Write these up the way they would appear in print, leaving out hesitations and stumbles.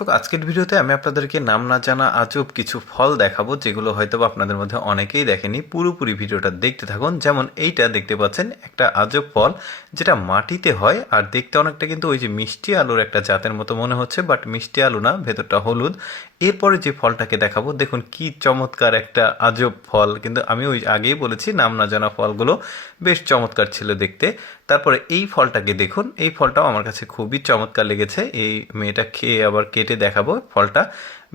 দর্শক, আজকের ভিডিওতে আমি আপনাদেরকে নাম না জানা আজব কিছু ফল দেখাবো, যেগুলো হয়তো আপনাদের মধ্যে অনেকেই দেখেনি। পুরোপুরি ভিডিওটা দেখতে থাকুন। যেমন এইটা দেখতে পাচ্ছেন, একটা আজব ফল যেটা মাটিতে হয় আর দেখতে অনেকটা কিন্তু ওই যে মিষ্টি আলুর একটা জাতের মতো মনে হচ্ছে, বাট মিষ্টি আলু না, ভেতরটা হলুদ। এরপরে যে ফলটাকে দেখাবো, দেখুন কি চমৎকার একটা আজব ফল। কিন্তু আমি ওই আগেই বলেছি নাম না জানা ফলগুলো বেশ চমৎকার ছিল দেখতে। তারপরে এই ফলটাকে দেখুন, এই ফলটাও আমার কাছে খুবই চমৎকার লেগেছে। এই মেয়েটা খেয়ে আবার কেটে দেখাবো। ফলটা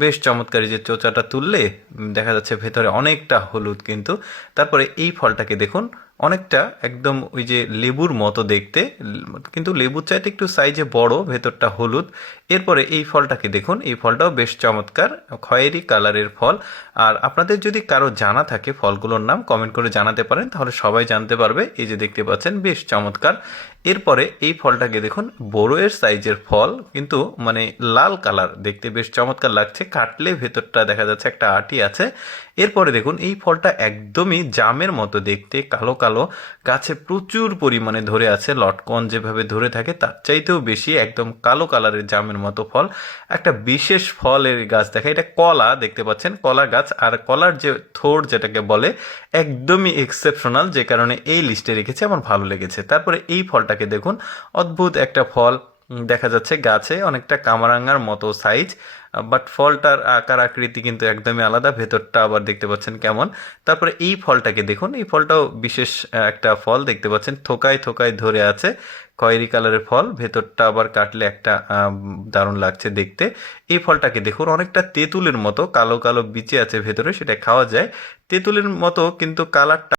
বেশ চমৎকার, এই যে চোচাটা তুললে দেখা যাচ্ছে ভেতরে অনেকটা হলুদ কিন্তু। তারপরে এই ফলটাকে দেখুন, অনেকটা একদম ওই যে লেবুর মতো দেখতে, কিন্তু লেবুর চাইতে একটু সাইজে বড়, ভেতরটা হলুদ। এরপরে এই ফলটাকে দেখুন, এই ফলটাও বেশ চমৎকার, খয়েরি কালারের ফল। আর আপনাদের যদি কারো জানা থাকে ফলগুলোর নাম, কমেন্ট করে জানাতে পারেন, তাহলে সবাই জানতে পারবে। এই যে দেখতে পাচ্ছেন বেশ চমৎকার। এরপরে এই ফলটাকে দেখুন, বড়য়ের সাইজের ফল, কিন্তু মানে লাল কালার, দেখতে বেশ চমৎকার লাগছে। কাটলে ভেতরটা দেখা যাচ্ছে একটা আটি আছে। এরপরে দেখুন, এই ফলটা একদমই জামের মতো দেখতে, কালো কালো, গাছে প্রচুর পরিমাণে ধরে আছে। লটকন যেভাবে ধরে থাকে তার চাইতেও বেশি, একদম কালো কালারের জামের মতো ফল। একটা বিশেষ ফলের গাছ দেখা, এটা কলা দেখতে পাচ্ছেন, কলা গাছ। আর কলার যে থোড় যেটাকে বলে, একদমই এক্সেপশনাল, যে কারণে এই লিস্টে রেখেছে, আমার ভালো লেগেছে। তারপরে এই ফলটাকে দেখুন, অদ্ভুত একটা ফল। দেখা যাচ্ছে গাছে অনেকটা কামরাঙ্গার মতো সাইজ, বাট ফলটার আকার আকৃতি কিন্তু একদমই আলাদা। ভেতরটা আবার দেখতে পাচ্ছেন কেমন। তারপরে এই ফলটাকে দেখুন, এই ফলটাও বিশেষ একটা ফল দেখতে পাচ্ছেন, থোকায় থোকায় ধরে আছে। খয়েরি কালারের ফল, ভেতরটা আবার কাটলে একটা দারুণ লাগছে দেখতে। এই ফলটাকে দেখুন, অনেকটা তেঁতুলের মতো, কালো কালো বিচি আছে ভেতরে, সেটা খাওয়া যায়। তেঁতুলের মতো কিন্তু কালারটা